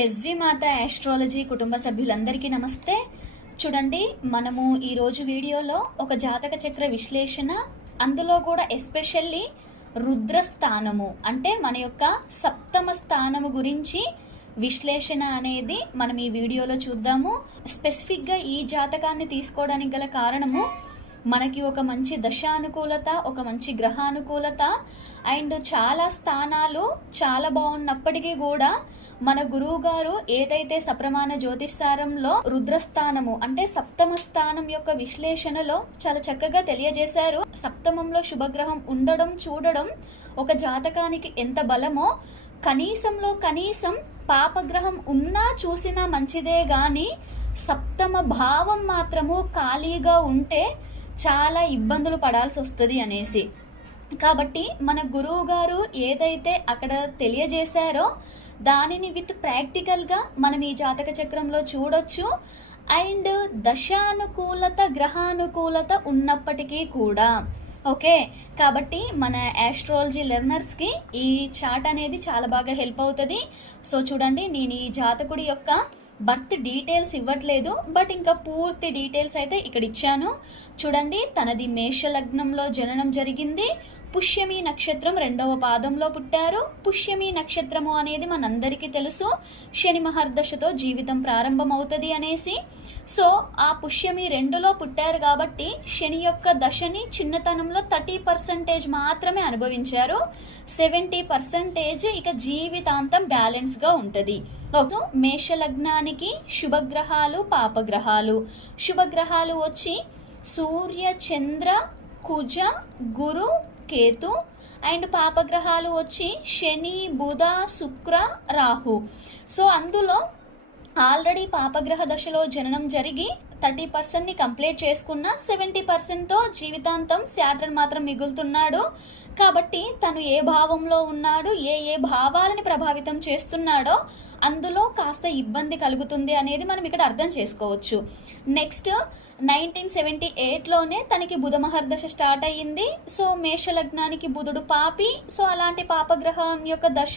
SG మాత astrology కుటుంబ సభ్యులందరికీ నమస్తే. చూడండి, మనము ఈరోజు వీడియోలో ఒక జాతక చక్ర విశ్లేషణ, అందులో కూడా ఎస్పెషల్లీ రుద్రస్థానము అంటే మన యొక్క సప్తమ స్థానము గురించి విశ్లేషణ అనేది మనం ఈ వీడియోలో చూద్దాము. స్పెసిఫిక్గా ఈ జాతకాన్ని తీసుకోవడానికి గల కారణము, మనకి ఒక మంచి దశానుకూలత, ఒక మంచి గ్రహానుకూలత అండ్ చాలా స్థానాలు చాలా బాగున్నప్పటికీ కూడా మన గురువు గారు ఏదైతే సప్రమాణ జ్యోతిష్సారంలో రుద్రస్థానము అంటే సప్తమ స్థానం యొక్క విశ్లేషణలో చాలా చక్కగా తెలియజేశారు. సప్తమంలో శుభగ్రహం ఉండడం చూడడం ఒక జాతకానికి ఎంత బలమో, కనీసంలో కనీసం పాపగ్రహం ఉన్నా చూసినా మంచిదే గాని సప్తమ భావం మాత్రము ఖాళీగా ఉంటే చాలా ఇబ్బందులు పడాల్సి వస్తుంది అనేసి. కాబట్టి మన గురువు గారు ఏదైతే అక్కడ తెలియజేశారో దానిని విత్ ప్రాక్టికల్గా మనం ఈ జాతక చక్రంలో చూడొచ్చు. అండ్ దశానుకూలత గ్రహానుకూలత ఉన్నప్పటికీ కూడా ఓకే. కాబట్టి మన ఆస్ట్రాలజీ లెర్నర్స్కి ఈ చార్ట్ అనేది చాలా బాగా హెల్ప్ అవుతుంది. సో చూడండి, నేను ఈ జాతకుడి యొక్క బర్త్ డీటెయిల్స్ ఇవ్వట్లేదు, బట్ ఇంకా పూర్తి డీటెయిల్స్ అయితే ఇక్కడ ఇచ్చాను. చూడండి, తనది మేష లగ్నంలో జననం జరిగింది. పుష్యమి నక్షత్రం 2వ పాదంలో పుట్టారు. పుష్యమి నక్షత్రము అనేది మనందరికీ తెలుసు, శని మహర్దశతో జీవితం ప్రారంభమవుతుంది అనేసి. సో ఆ పుష్యమి 2లో పుట్టారు కాబట్టి శని యొక్క దశని చిన్నతనంలో 30% మాత్రమే అనుభవించారు. 70% ఇక జీవితాంతం బ్యాలెన్స్గా ఉంటుంది. మేష లగ్నానికి శుభగ్రహాలు, పాపగ్రహాలు. శుభగ్రహాలు వచ్చి సూర్య, చంద్ర, కుజ, గురు, కేతు. అండ్ పాపగ్రహాలు వచ్చి శని, బుధ, శుక్ర, రాహు. సో అందులో ఆల్రెడీ పాపగ్రహ దశలో జననం జరిగి 30%ని కంప్లీట్ చేసుకున్న 70%తో జీవితాంతం శాటర్న్ మాత్రం మిగులుతున్నాడు. కాబట్టి తను ఏ భావంలో ఉన్నాడు, ఏ ఏ భావాలని ప్రభావితం చేస్తున్నాడో అందులో కాస్త ఇబ్బంది కలుగుతుంది అనేది మనం ఇక్కడ అర్థం చేసుకోవచ్చు. నెక్స్ట్ 1978లోనే తనకి బుధ మహర్దశ స్టార్ట్ అయ్యింది. సో మేష లగ్నానికి బుధుడు పాపి. సో అలాంటి పాపగ్రహం యొక్క దశ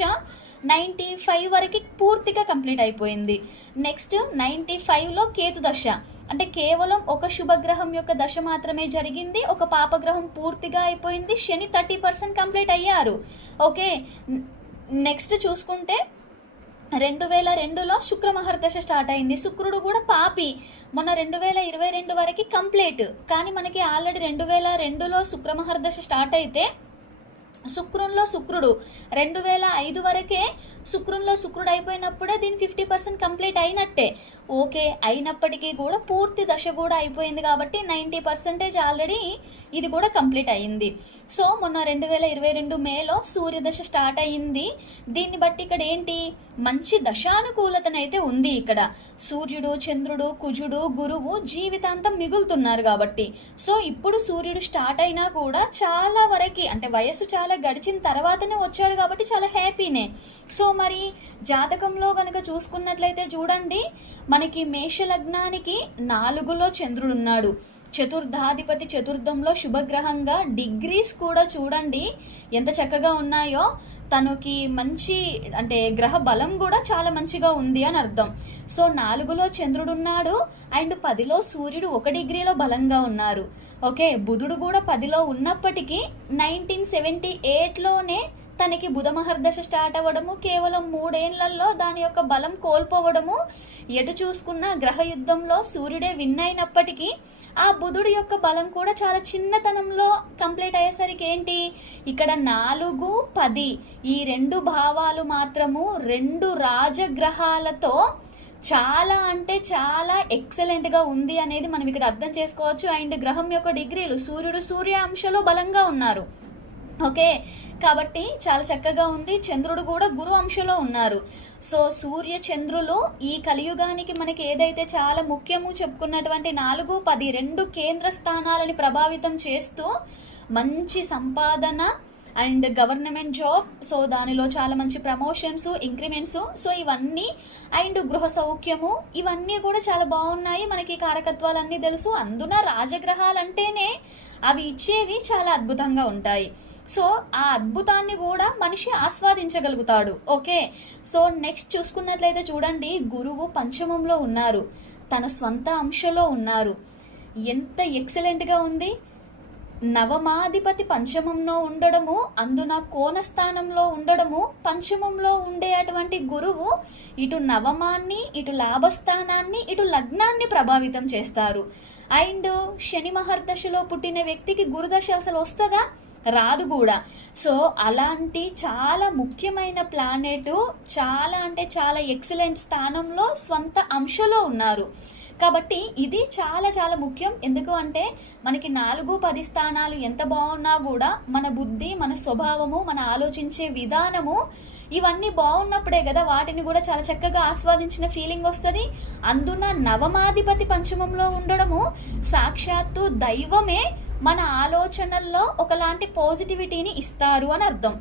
95 వరకు పూర్తిగా కంప్లీట్ అయిపోయింది. నెక్స్ట్ 95లో కేతు దశ, అంటే కేవలం ఒక శుభగ్రహం యొక్క దశ మాత్రమే జరిగింది, ఒక పాపగ్రహం పూర్తిగా అయిపోయింది. శని 30% కంప్లీట్ అయ్యారు. ఓకే. నెక్స్ట్ చూసుకుంటే 2002లో శుక్ర మహర్దశ స్టార్ట్ అయింది. శుక్రుడు కూడా పాపి, మొన్న 2022 వరకు కంప్లీట్. కానీ మనకి ఆల్రెడీ 2002లో శుక్ర మహర్దశ స్టార్ట్ అయితే శుక్రునిలో శుక్రుడు 2005 వరకే శుక్రునిలో శుక్రుడు అయిపోయినప్పుడే దీని 50% కంప్లీట్ అయినట్టే. ఓకే, అయినప్పటికీ కూడా పూర్తి దశ కూడా అయిపోయింది కాబట్టి 90% ఆల్రెడీ ఇది కూడా కంప్లీట్ అయ్యింది. సో మొన్న 2022 మేలో సూర్యదశ స్టార్ట్ అయ్యింది. దీన్ని బట్టి ఇక్కడ ఏంటి, మంచి దశానుకూలతనైతే ఉంది. ఇక్కడ సూర్యుడు, చంద్రుడు, కుజుడు, గురువు జీవితాంతం మిగులుతున్నారు కాబట్టి. సో ఇప్పుడు సూర్యుడు స్టార్ట్ అయినా కూడా చాలా వరకు అంటే వయస్సు చాలా గడిచిన తర్వాతనే వచ్చాడు కాబట్టి చాలా హ్యాపీనే. సో మరి జాతకంలో గనక చూసుకున్నట్లయితే చూడండి, మనకి మేష లగ్నానికి 4లో చంద్రుడు ఉన్నాడు. చతుర్థాధిపతి చతుర్థంలో శుభగ్రహంగా, డిగ్రీస్ కూడా చూడండి ఎంత చక్కగా ఉన్నాయో. తనకి మంచి అంటే గ్రహ బలం కూడా చాలా మంచిగా ఉంది అని అర్థం. సో 4లో చంద్రుడు ఉన్నాడు అండ్ 10లో సూర్యుడు 1 డిగ్రీలో బలంగా ఉన్నారు. ఓకే, బుధుడు కూడా 10లో ఉన్నప్పటికీ 1978లోనే తనకి బుధ మహర్దశ స్టార్ట్ అవ్వడము, కేవలం 3 ఏళ్లలో దాని యొక్క బలం కోల్పోవడము. ఎటు చూసుకున్న గ్రహ యుద్ధంలో సూర్యుడే విన్ అయినప్పటికీ ఆ బుధుడు యొక్క బలం కూడా చాలా చిన్నతనంలో కంప్లీట్ అయ్యేసరికి ఏంటి, ఇక్కడ 4, 10 ఈ 2 భావాలు మాత్రము 2 రాజగ్రహాలతో చాలా అంటే చాలా ఎక్సలెంట్గా ఉంది అనేది మనం ఇక్కడ అర్థం చేసుకోవచ్చు. అండ్ గ్రహం యొక్క డిగ్రీలు, సూర్యుడు సూర్య అంశలో బలంగా ఉన్నారు. ఓకే, కాబట్టి చాలా చక్కగా ఉంది. చంద్రుడు కూడా గురు అంశలో ఉన్నారు. సో సూర్య చంద్రులు ఈ కలియుగానికి మనకి ఏదైతే చాలా ముఖ్యము చెప్పుకున్నటువంటి 4, 10 2 కేంద్ర స్థానాలని ప్రభావితం చేస్తూ మంచి సంపాదన అండ్ గవర్నమెంట్ జాబ్, సో దానిలో చాలా మంచి ప్రమోషన్స్, ఇంక్రిమెంట్స్, సో ఇవన్నీ అండ్ గృహ సౌఖ్యము, ఇవన్నీ కూడా చాలా బాగున్నాయి. మనకి కారకత్వాలన్నీ తెలుసు. అందున రాజగ్రహాలంటేనే అవి ఇచ్చేవి చాలా అద్భుతంగా ఉంటాయి. సో ఆ అద్భుతాన్ని కూడా మనిషి ఆస్వాదించగలుగుతాడు. ఓకే, సో నెక్స్ట్ చూసుకున్నట్లయితే చూడండి, గురువు పంచమంలో ఉన్నారు, తన స్వంత అంశలో ఉన్నారు. ఎంత ఎక్సలెంట్గా ఉంది. నవమాధిపతి పంచమంలో ఉండడము, అందున కోణస్థానంలో ఉండడము, పంచమంలో ఉండే అటువంటి గురువు ఇటు నవమాన్ని, ఇటు లాభస్థానాన్ని, ఇటు లగ్నాన్ని ప్రభావితం చేస్తారు. అండ్ శని మహర్దశలో పుట్టిన వ్యక్తికి గురుదశ అసలు వస్తుందా? రాదు కూడా. సో అలాంటి చాలా ముఖ్యమైన ప్లానెట్ చాలా అంటే చాలా ఎక్సలెంట్ స్థానంలో స్వంత అంశలో ఉన్నారు. కాబట్టి ఇది చాలా చాలా ముఖ్యం. ఎందుకు అంటే మనకి 4-10 స్థానాలు ఎంత బాగున్నా కూడా మన బుద్ధి, మన స్వభావము, మన ఆలోచించే విధానము ఇవన్నీ బాగున్నప్పుడే కదా వాటిని కూడా చాలా చక్కగా ఆస్వాదించిన ఫీలింగ్ వస్తుంది. అందున నవమాధిపతి పంచమంలో ఉండడము సాక్షాత్తు దైవమే మన ఆలోచనల్లో ఒకలాంటి పాజిటివిటీని ఇస్తారు అని అర్థం.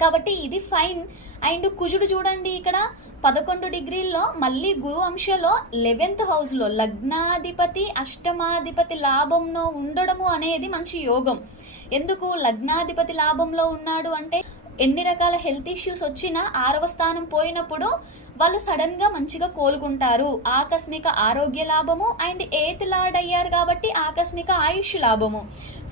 కాబట్టి ఇది ఫైన్. అండ్ కుజుడు చూడండి ఇక్కడ 11 డిగ్రీల్లో మళ్ళీ గురు అంశలో 11th హౌస్లో లగ్నాధిపతి అష్టమాధిపతి లాభంలో ఉండడము అనేది మంచి యోగం. ఎందుకు లగ్నాధిపతి లాభంలో ఉన్నాడు అంటే ఎన్ని రకాల హెల్త్ ఇష్యూస్ వచ్చినా 6వ స్థానం పోయినప్పుడు వాళ్ళు సడన్ గా మంచిగా కోలుకుంటారు. ఆకస్మిక ఆరోగ్య లాభము అండ్ 8th లార్డ్ అయ్యారు కాబట్టి ఆకస్మిక ఆయుష్ లాభము.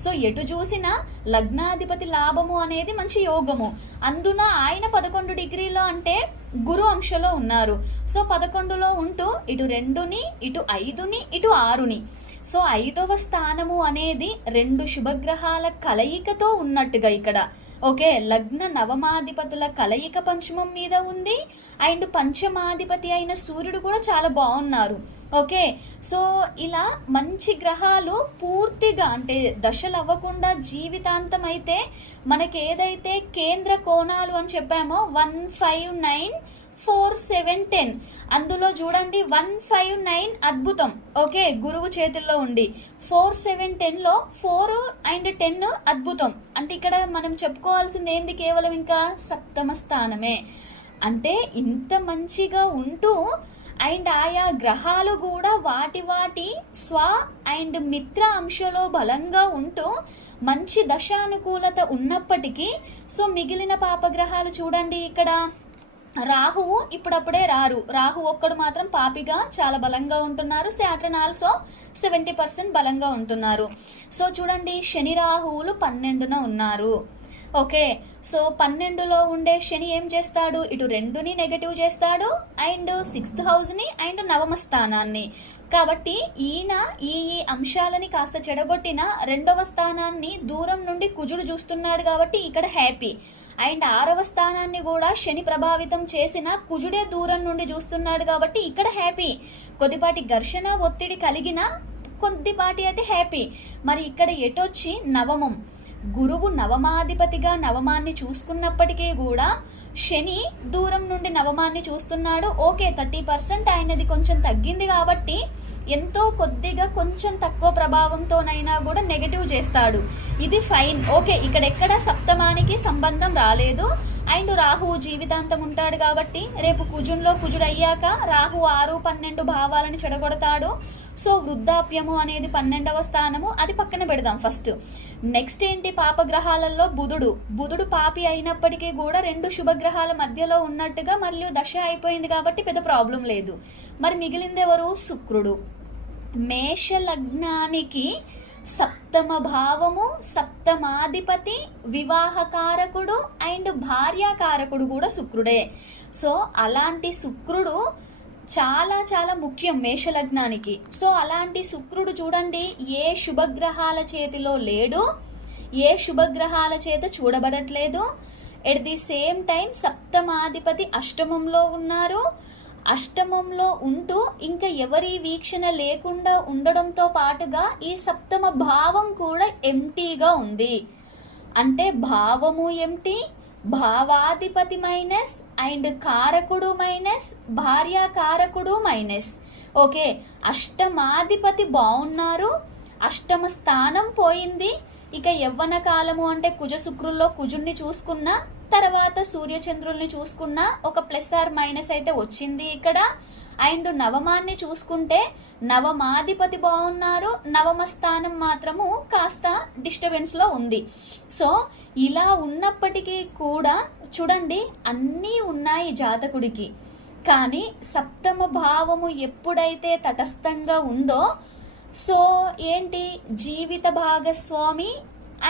సో ఎటు చూసినా లగ్నాధిపతి లాభము అనేది మంచి యోగము. అందున ఆయన 11 డిగ్రీలో అంటే గురు అంశలో ఉన్నారు. సో 11లో ఉంటూ ఇటు 2ని, ఇటు 5ని, ఇటు 6ని. సో 5వ స్థానము అనేది 2 శుభగ్రహాల కలయికతో ఉన్నట్టుగా ఇక్కడ. ఓకే, లగ్న నవమాధిపతుల కలయిక పంచమం మీద ఉంది. అండ్ పంచమాధిపతి అయిన సూర్యుడు కూడా చాలా బాగున్నారు. ఓకే, సో ఇలా మంచి గ్రహాలు పూర్తిగా అంటే దశలు అవ్వకుండా జీవితాంతం అయితే మనకి ఏదైతే కేంద్ర కోణాలు అని చెప్పామో 1, 5, 9, 4, 7, 10 అందులో చూడండి 1, 5, 9 అద్భుతం. ఓకే, గురువు చేతుల్లో ఉండి 4, 7, 10లో 4 అండ్ 10 అద్భుతం. అంటే ఇక్కడ మనం చెప్పుకోవాల్సింది ఏంది? కేవలం ఇంకా 7వ స్థానమే. అంటే ఇంత మంచిగా ఉంటూ అండ్ ఆయా గ్రహాలు కూడా వాటి స్వ అండ్ మిత్ర అంశలో బలంగా ఉంటూ మంచి దశానుకూలత ఉన్నప్పటికీ సో మిగిలిన పాపగ్రహాలు చూడండి ఇక్కడ రాహువు ఇప్పుడప్పుడే రారు. రాహు ఒక్కడు మాత్రం పాపిగా చాలా బలంగా ఉంటున్నారు. శాటర్న్ ఆల్సో 70% బలంగా ఉంటున్నారు. సో చూడండి శని రాహువులు 12న ఉన్నారు. ఓకే, సో 12లో ఉండే శని ఏం చేస్తాడు? ఇటు 2ని నెగటివ్ చేస్తాడు అండ్ 6th హౌస్ని అండ్ 9వ స్థానాన్ని. కాబట్టి ఈయన ఈ అంశాలని కాస్త చెడగొట్టిన 2వ స్థానాన్ని దూరం నుండి కుజుడు చూస్తున్నాడు కాబట్టి ఇక్కడ హ్యాపీ. అండ్ 6వ స్థానాన్ని కూడా శని ప్రభావితం చేసిన కుజుడే దూరం నుండి చూస్తున్నాడు కాబట్టి ఇక్కడ హ్యాపీ. కొద్దిపాటి ఘర్షణ ఒత్తిడి కలిగిన కొద్దిపాటి అయితే హ్యాపీ. మరి ఇక్కడ ఎటొచ్చి నవమం, గురువు నవమాధిపతిగా నవమాన్ని చూసుకున్నప్పటికీ కూడా శని దూరం నుండి నవమాన్ని చూస్తున్నాడు. ఓకే, 30% ఆయనది కొంచెం తగ్గింది కాబట్టి ఎంతో కొద్దిగా కొంచెం తక్కువ ప్రభావంతోనైనా కూడా నెగటివ్ చేస్తాడు. ఇది ఫైన్. ఓకే, ఇక్కడెక్కడ సప్తమానికి సంబంధం రాలేదు. అండ్ రాహు జీవితాంతం ఉంటాడు కాబట్టి రేపు కుజుల్లో కుజుడు అయ్యాక రాహు 6, 12 భావాలను చెడగొడతాడు. సో వృద్ధాప్యము అనేది 12వ స్థానము, అది పక్కన పెడదాం ఫస్ట్. నెక్స్ట్ ఏంటి? పాపగ్రహాలలో బుధుడు పాపి అయినప్పటికీ కూడా 2 శుభగ్రహాల మధ్యలో ఉన్నట్టుగా మరియు దశ అయిపోయింది కాబట్టి పెద్ద ప్రాబ్లం లేదు. మరి మిగిలింది ఎవరు? శుక్రుడు. మేష లగ్నానికి 7వ భావము, 7మాధిపతి, వివాహకారకుడు అండ్ భార్యాకారకుడు కూడా శుక్రుడే. సో అలాంటి శుక్రుడు చాలా చాలా ముఖ్యం మేషలగ్నానికి. సో అలాంటి శుక్రుడు చూడండి ఏ శుభగ్రహాల చేతిలో లేడు, ఏ శుభగ్రహాల చేత చూడబడట్లేదు. ఎట్ ది సేమ్ టైం 7మాధిపతి అష్టమంలో ఉన్నారు. అష్టమంలో ఉంటూ ఇంకా ఎవరి వీక్షణ లేకుండా ఉండడంతో పాటుగా ఈ 7వ భావం కూడా ఎంటీగా ఉంది. అంటే భావము ఎంటీ, భావాధిపతి మైనస్ అండ్ కారకుడు మైనస్, భార్యాకారకుడు మైనస్. ఓకే, అష్టమాధిపతి బాగున్నారు, 8వ స్థానం పోయింది. ఇక యవ్వన కాలము అంటే కుజ శుక్రుల్లో కుజుణ్ణి చూసుకున్నా తర్వాత సూర్యచంద్రుల్ని చూసుకున్నా ఒక ప్లస్ ఆర్ మైనస్ అయితే వచ్చింది ఇక్కడ. అండ్ నవమాన్ని చూసుకుంటే నవమాధిపతి బాగున్నారు, నవమ స్థానం మాత్రము కాస్త డిస్టర్బెన్స్లో ఉంది. సో ఇలా ఉన్నప్పటికీ కూడా చూడండి అన్నీ ఉన్నాయి జాతకుడికి, కానీ సప్తమ భావము ఎప్పుడైతే తటస్థంగా ఉందో సో ఏంటి జీవిత భాగస్వామి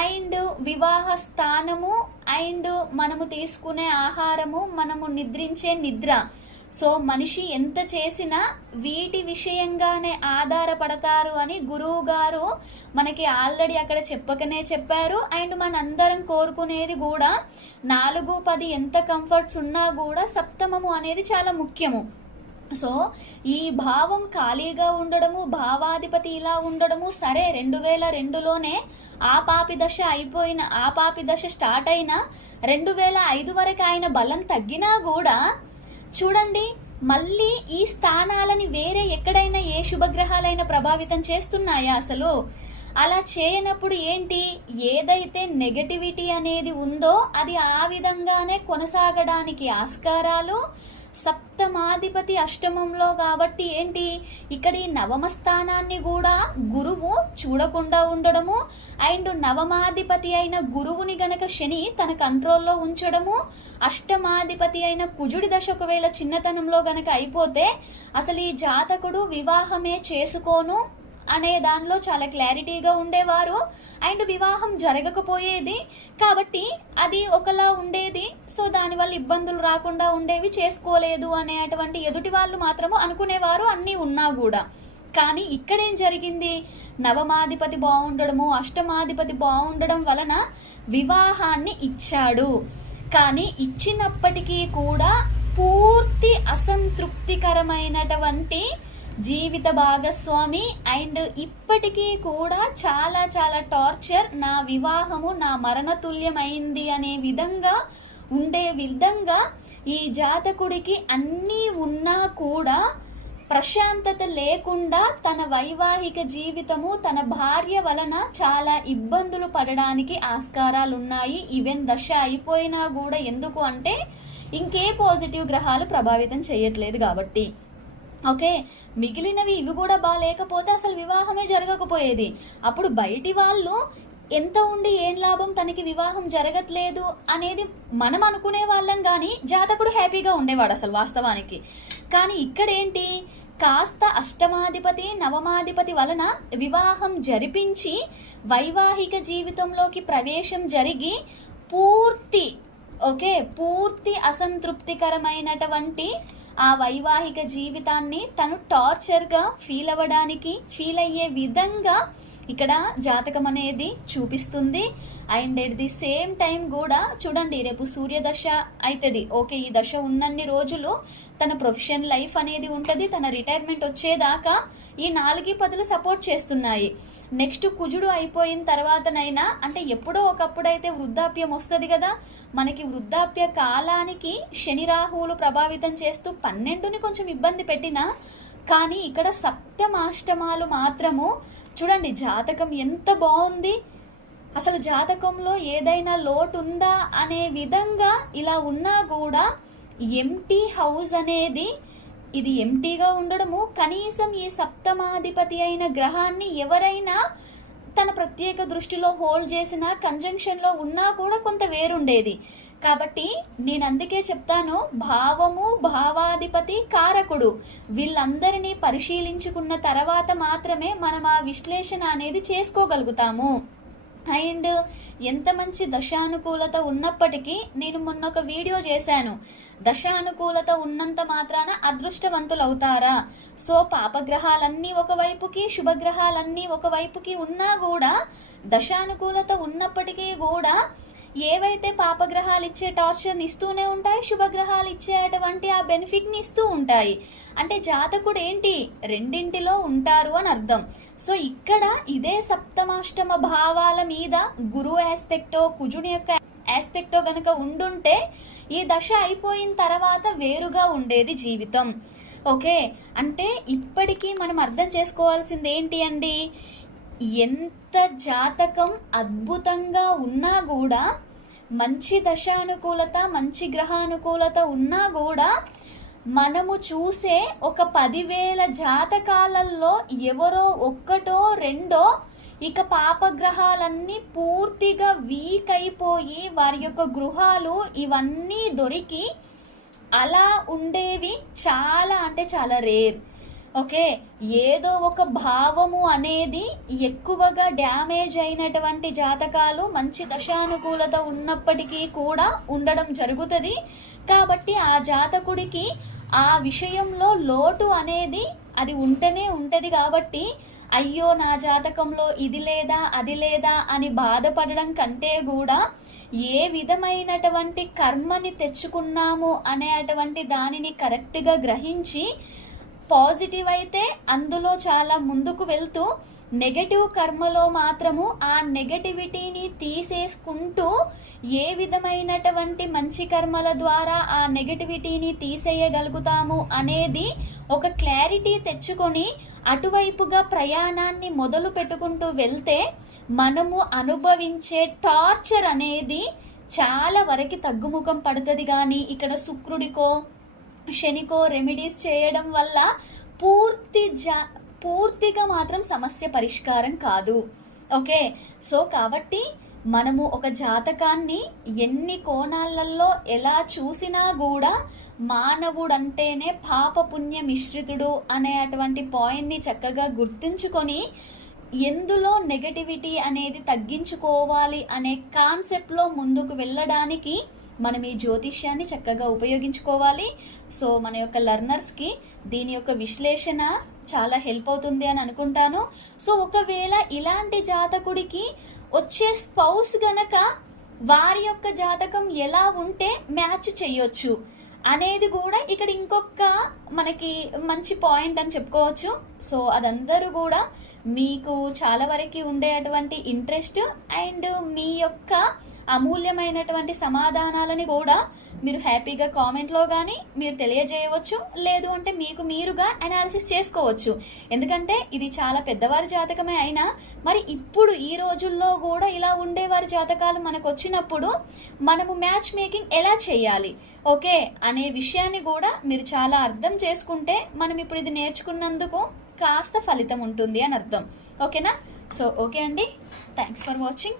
అండ్ వివాహ స్థానము అండ్ మనము తీసుకునే ఆహారము, మనము నిద్రించే నిద్ర, సో మనిషి ఎంత చేసినా వీటి విషయంగానే ఆధారపడతారు అని గురువు గారు మనకి ఆల్రెడీ అక్కడ చెప్పకనే చెప్పారు. అండ్ మనందరం కోరుకునేది కూడా 4-10 ఎంత కంఫర్ట్స్ ఉన్నా కూడా సప్తమము అనేది చాలా ముఖ్యము. సో ఈ భావం ఖాళీగా ఉండడము, భావాధిపతి ఇలా ఉండడము, సరే 2002లోనే ఆ పాపి దశ అయిపోయిన, ఆ పాపి దశ స్టార్ట్ అయిన 2005 వరకు ఆయన బలం తగ్గినా కూడా చూడండి మళ్ళీ ఈ స్థానాలని వేరే ఎక్కడైనా ఏ శుభగ్రహాలైనా ప్రభావితం చేస్తున్నాయా? అసలు అలా చేయనప్పుడు ఏంటి, ఏదైతే నెగటివిటీ అనేది ఉందో అది ఆ విధంగానే కొనసాగడానికి ఆస్కారాలు. సప్తమాధిపతి అష్టమంలో కాబట్టి ఏంటి, ఇక్కడ ఈ నవమ స్థానాన్ని కూడా గురువు చూడకుండా ఉండడము అండ్ నవమాధిపతి అయిన గురువుని గనక శని తన కంట్రోల్లో ఉంచడము, అష్టమాధిపతి అయిన కుజుడి దశ ఒకవేళ చిన్నతనంలో గనక అయిపోతే అసలు ఈ జాతకుడు వివాహమే చేసుకోను అనే దానిలో చాలా క్లారిటీగా ఉండేవారు అండ్ వివాహం జరగకపోయేది. కాబట్టి అది ఒకలా ఉండేది. సో దానివల్ల ఇబ్బందులు రాకుండా ఉండేవి, చేసుకోలేదు అనేటువంటి ఎదుటి వాళ్ళు మాత్రము అనుకునేవారు అన్నీ ఉన్నా కూడా. కానీ ఇక్కడేం జరిగింది, నవమాధిపతి బాగుండడము, అష్టమాధిపతి బాగుండడం వలన వివాహాన్ని ఇచ్చాడు. కానీ ఇచ్చినప్పటికీ కూడా పూర్తి అసంతృప్తికరమైనటువంటి జీవిత భాగస్వామి అండ్ ఇప్పటికీ కూడా చాలా చాలా టార్చర్, నా వివాహము నా మరణతుల్యమైంది అనే విధంగా ఉండే విధంగా ఈ జాతకుడికి అన్నీ ఉన్నా కూడా ప్రశాంతత లేకుండా తన వైవాహిక జీవితము తన భార్య వలన చాలా ఇబ్బందులు పడడానికి ఆస్కారాలు ఉన్నాయి. ఈవెన్ దశ అయిపోయినా కూడా. ఎందుకు అంటే ఇంకే పాజిటివ్ గ్రహాలు ప్రభావితం చేయట్లేదు కాబట్టి. ఓకే, మిగిలినవి ఇవి కూడా బాగాలేకపోతే అసలు వివాహమే జరగకపోయేది. అప్పుడు బయటి వాళ్ళు ఎంత ఉండి ఏం లాభం, తనకి వివాహం జరగట్లేదు అనేది మనం అనుకునే వాళ్ళం, కానీ జాతకుడు హ్యాపీగా ఉండేవాడు అసలు వాస్తవానికి. కానీ ఇక్కడేంటి, కాస్త అష్టమాధిపతి నవమాధిపతి వలన వివాహం జరిపించి వైవాహిక జీవితంలోకి ప్రవేశం జరిగి పూర్తి అసంతృప్తికరమైనటువంటి ఆ వైవాహిక జీవితాన్ని తను టార్చర్గా ఫీల్ అయ్యే విధంగా ఇక్కడ జాతకం అనేది చూపిస్తుంది. And at the same time కూడా చూడండి, రేపు సూర్యదశ అవుతుంది. ఓకే, ఈ దశ ఉన్నన్ని రోజులు తన ప్రొఫెషన్ లైఫ్ అనేది ఉంటుంది. తన రిటైర్మెంట్ వచ్చేదాకా ఈ 4-10 సపోర్ట్ చేస్తున్నాయి. నెక్స్ట్ కుజుడు అయిపోయిన తర్వాతనైనా, అంటే ఎప్పుడో ఒకప్పుడైతే వృద్ధాప్యం వస్తుంది కదా మనకి. వృద్ధాప్య కాలానికి శని రాహువులు ప్రభావితం చేస్తూ 12ని కొంచెం ఇబ్బంది పెట్టినా, కానీ ఇక్కడ సప్తమాష్టమాలు మాత్రము చూడండి జాతకం ఎంత బాగుంది. అసలు జాతకంలో ఏదైనా లోటు ఉందా అనే విధంగా ఇలా ఉన్నా కూడా ఎంటీ హౌస్ అనేది ఇది ఎంటీగా ఉండడము, కనీసం ఈ సప్తమాధిపతి అయిన గ్రహాన్ని ఎవరైనా తన ప్రత్యేక దృష్టిలో హోల్డ్ చేసిన కంజంక్షన్లో ఉన్నా కూడా కొంత వేరుండేది. కాబట్టి నేను అందుకే చెప్తాను, భావము భావాధిపతి కారకుడు వీళ్ళందరినీ పరిశీలించుకున్న తర్వాత మాత్రమే మనం ఆ విశ్లేషణ అనేది చేసుకోగలుగుతాము. అండ్ ఎంత మంచి దశానుకూలత ఉన్నప్పటికీ, నేను మొన్న ఒక వీడియో చేశాను, దశానుకూలత ఉన్నంత మాత్రాన అదృష్టవంతులు అవుతారా? సో పాపగ్రహాలన్నీ ఒకవైపుకి శుభగ్రహాలన్నీ ఒకవైపుకి ఉన్నా కూడా దశానుకూలత ఉన్నప్పటికీ కూడా ఏవైతే పాపగ్రహాలు ఇచ్చే టార్చర్ని ఇస్తూనే ఉంటాయి, శుభగ్రహాలు ఇచ్చేటువంటి ఆ బెనిఫిట్ని ఇస్తూ ఉంటాయి. అంటే జాతకుడు ఏంటి, రెండింటిలో ఉంటారు అని అర్థం. సో ఇక్కడ ఇదే సప్తమాష్టమ భావాల మీద గురువు ఆస్పెక్టో కుజుడి యొక్క ఆస్పెక్టో గనక ఉండుంటే ఈ దశ అయిపోయిన తర్వాత వేరుగా ఉండేది జీవితం. ఓకే, అంటే ఇప్పటికీ మనం అర్థం చేసుకోవాల్సింది ఏంటి అండి, ఎంత జాతకం అద్భుతంగా ఉన్నా కూడా, మంచి దశానుకూలత మంచి గ్రహానుకూలత ఉన్నా కూడా మనము చూసే ఒక 10,000 జాతకాలలో ఎవరో ఒక్కటో రెండో ఇక పాపగ్రహాలన్నీ పూర్తిగా వీక్ అయిపోయి వారి యొక్క గృహాలు ఇవన్నీ దొరికి అలా ఉండేవి చాలా అంటే చాలా రేర్. ఓకే, ఏదో ఒక భావము అనేది ఎక్కువగా డ్యామేజ్ అయినటువంటి జాతకాలు మంచి దశానుకూలత ఉన్నప్పటికీ కూడా ఉండడం జరుగుతుంది. కాబట్టి ఆ జాతకుడికి ఆ విషయంలో లోటు అనేది అది ఉంటేనే ఉంటుంది. కాబట్టి అయ్యో నా జాతకంలో ఇది లేదా అది లేదా అని బాధపడడం కంటే కూడా ఏ విధమైనటువంటి కర్మని తెచ్చుకున్నాము అనేటువంటి దానిని కరెక్ట్గా గ్రహించి పాజిటివ్ అయితే అందులో చాలా ముందుకు వెళ్తూ నెగటివ్ కర్మలో మాత్రము ఆ నెగటివిటీని తీసేసుకుంటూ ఏ విధమైనటువంటి మంచి కర్మల ద్వారా ఆ నెగటివిటీని తీసేయగలుగుతాము అనేది ఒక క్లారిటీ తెచ్చుకొని అటువైపుగా ప్రయాణాన్ని మొదలు పెట్టుకుంటూ వెళ్తే మనము అనుభవించే టార్చర్ అనేది చాలా వరకు తగ్గుముఖం పడుతుంది. కానీ ఇక్కడ శుక్రుడికో శనికో రెమెడీస్ చేయడం వల్ల పూర్తిగా మాత్రం సమస్య పరిష్కారం కాదు. ఓకే, సో కాబట్టి మనము ఒక జాతకాన్ని ఎన్ని కోణాలలో ఎలా చూసినా కూడా మానవుడంటేనే పాపపుణ్య మిశ్రితుడు అనే అటువంటి పాయింట్ని చక్కగా గుర్తుంచుకొని ఎందులో నెగటివిటీ అనేది తగ్గించుకోవాలి అనే కాన్సెప్ట్లో ముందుకు వెళ్ళడానికి మనం ఈ జ్యోతిష్యాన్ని చక్కగా ఉపయోగించుకోవాలి. సో మన యొక్క లర్నర్స్కి దీని యొక్క విశ్లేషణ చాలా హెల్ప్ అవుతుంది అని అనుకుంటాను. సో ఒకవేళ ఇలాంటి జాతకుడికి వచ్చే స్పౌస్ గనక వారి యొక్క జాతకం ఎలా ఉంటే మ్యాచ్ చేయొచ్చు అనేది కూడా ఇక్కడ ఇంకొక మనకి మంచి పాయింట్ అని చెప్పుకోవచ్చు. సో అదందరూ కూడా మీకు చాలా వరకు ఉండేటువంటి ఇంట్రెస్ట్ అండ్ మీ యొక్క అమూల్యమైనటువంటి సమాధానాలని కూడా మీరు హ్యాపీగా కామెంట్లో కానీ మీరు తెలియజేయవచ్చు. లేదు అంటే మీకు మీరుగా అనాలిసిస్ చేసుకోవచ్చు. ఎందుకంటే ఇది చాలా పెద్దవారి జాతకమే అయినా మరి ఇప్పుడు ఈ రోజుల్లో కూడా ఇలా ఉండేవారి జాతకాలు మనకు వచ్చినప్పుడు మనము మ్యాచ్ మేకింగ్ ఎలా చేయాలి ఓకే అనే విషయాన్ని కూడా మీరు చాలా అర్థం చేసుకుంటే మనం ఇప్పుడు ఇది నేర్చుకున్నందుకు కాస్త ఫలితం ఉంటుంది అని అర్థం. ఓకేనా? సో ఓకే అండి, థ్యాంక్స్ ఫర్ వాచింగ్.